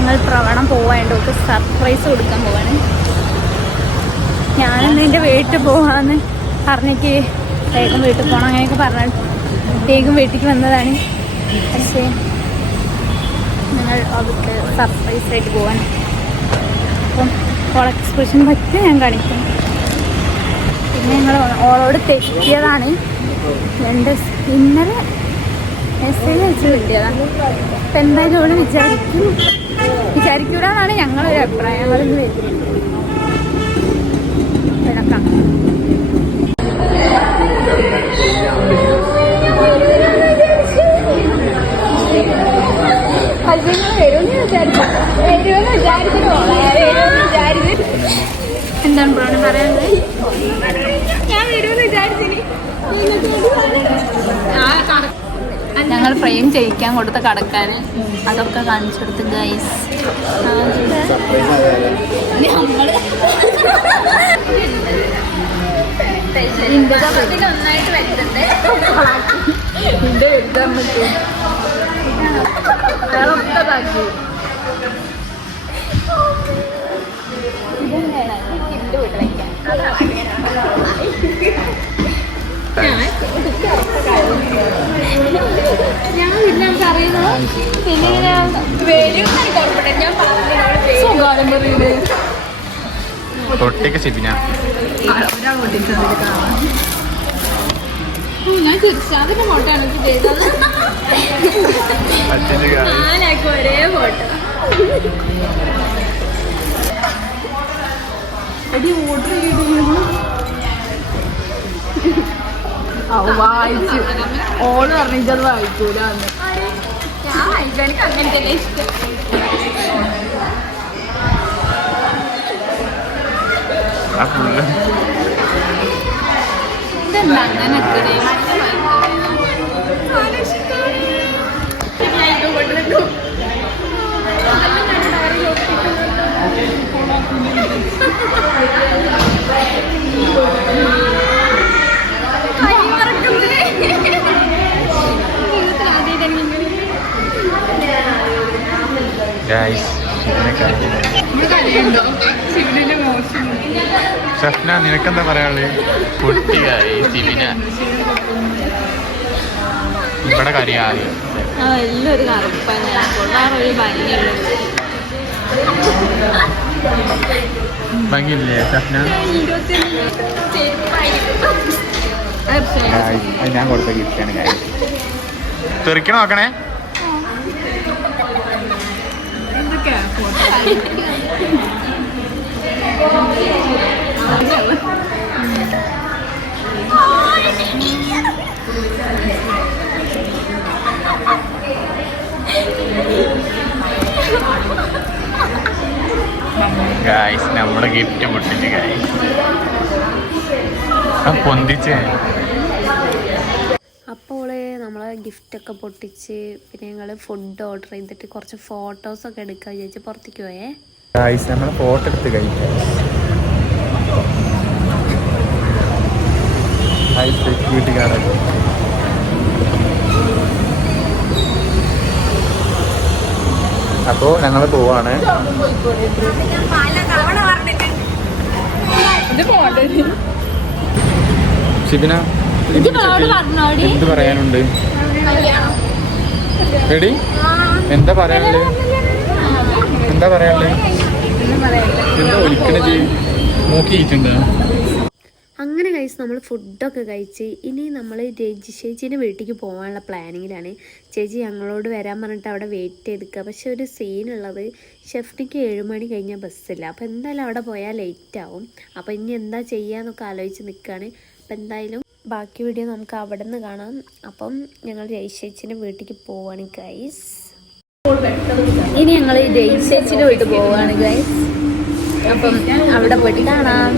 ഞങ്ങൾ പ്രവണം പോവാണ്ട് ഒക്കെ സർപ്രൈസ് കൊടുക്കാൻ പോവാണ്. ഞാനിന്ന് എൻ്റെ വീട്ടിൽ പോവാന്ന് പറഞ്ഞിട്ട് വേഗം വീട്ടിൽ പോകണം അങ്ങനെയൊക്കെ പറഞ്ഞിട്ട് വേഗം വീട്ടിലേക്ക് വന്നതാണ്. പക്ഷേ ഞങ്ങൾ അവർക്ക് സർപ്രൈസ് ആയിട്ട് പോവാൻ. അപ്പം ഓൾ എക്സ്പ്രഷൻ പറ്റി ഞാൻ കാണിക്കും. പിന്നെ ഞങ്ങൾ ഓളോട് തെറ്റിയതാണ്. ഇന്നലെ മെസ്സേജ് അയച്ച് കിട്ടിയതാണ്. അപ്പം എന്തായാലും ഓള് വിചാരിക്കൂല എന്നാണ് ഞങ്ങളൊരു അഭിപ്രായം. ഞങ്ങളിന്ന് വരുന്നത് കിടക്കാം. എന്താണ് പറയാനുള്ളത്? ഞാൻ വരുമെന്ന് വിചാരിച്ചിനി. ഞങ്ങൾ ഫ്രെയിം ചെയ്യിക്കാൻ കൊടുത്ത കടക്കാൻ അതൊക്കെ കാണിച്ചു കൊടുത്ത് ഗൈസ്. നന്നായിട്ട് വരുന്നുണ്ട്. ഞാൻ പിന്നെ പറയുന്നു പിന്നെ ഞാൻ തിരിച്ചാതിന്റെ ഫോട്ടോ ആണ് ചെയ്തത്. ഒരേ ഫോട്ടോ അടി ഓർഡർ വായിച്ചു. ഓള് പറഞ്ഞത് വായിക്കൂല. ഞാൻ വായിച്ചു. എനിക്ക് അങ്ങനെ തന്നെ ഇഷ്ടം. ഇതെന്താ അങ്ങനെ ഷഫ്ന, നിനക്കെന്താ പറയാനുള്ളത്? കുട്ടിയായി സിബിന ഇവിടെ കാര്യമായി എല്ലാവരും കറുപ്പൊരു ഭംഗിയില്ലേ ഷഫ്ന? ഞാൻ കൊടുത്ത ഗിഫ്റ്റാണ്. കാര്യം തെറിക്കണ നോക്കണേ. ഗായ്സ്, നമ്മുടെ ഗിഫ്റ്റ് പൊട്ടിച്ച് ഗായ്സ് പൊന്തിച്ച്. അപ്പോൾ നമ്മളെ ഗിഫ്റ്റൊക്കെ പൊട്ടിച്ച് പിന്നെ ഞങ്ങൾ ഫുഡ് ഓർഡർ ചെയ്തിട്ട് കുറച്ച് ഫോട്ടോസൊക്കെ എടുക്കാൻ വിചാരിച്ച് പുറത്തേക്ക് പോയേ. ഗായ്സ്, നമ്മൾ ഫോട്ടോ എടുത്ത് കഴിക്കാം. സെക്യൂരിറ്റി ഗാർഡൊക്കെ അപ്പോൾ ഞങ്ങൾ പോവാണ്. ഷിബിന, എന്ത് പറയാനുണ്ട്? റെഡി? എന്താ പറയാനുള്ളത്? എന്താ ഒലിക്കണ നോക്കിയിട്ടുണ്ട്. അങ്ങനെ കഴിച്ച് നമ്മൾ ഫുഡൊക്കെ കഴിച്ച് ഇനി നമ്മൾ രജി ചേച്ചീൻ്റെ വീട്ടിലേക്ക് പോകാനുള്ള പ്ലാനിങ്ങിലാണ്. ചേച്ചി ഞങ്ങളോട് വരാൻ പറഞ്ഞിട്ട് അവിടെ വെയിറ്റ് ചെയ്തിക്കുക. പക്ഷെ ഒരു സീനുള്ളത്, ഷെഫ്റ്റിക്ക് 7 മണി കഴിഞ്ഞാൽ ബസ്സില്ല. അപ്പോൾ എന്തായാലും അവിടെ പോയാൽ ലേറ്റ് ആവും. അപ്പോൾ ഇനി എന്താ ചെയ്യാന്നൊക്കെ ആലോചിച്ച് നിൽക്കുകയാണ്. അപ്പോൾ എന്തായാലും ബാക്കി വീഡിയോ നമുക്ക് അവിടെ നിന്ന് കാണാം. അപ്പം ഞങ്ങൾ രജി ചേച്ചീൻ്റെ വീട്ടിലേക്ക് പോവാണ് ഗൈസ്. ഇനി ഞങ്ങൾ രജി ചേച്ചീൻ്റെ വീട്ടിൽ പോവാണ് ഗൈസ്. അപ്പം അവിടെ പോയിട്ട് കാണാം.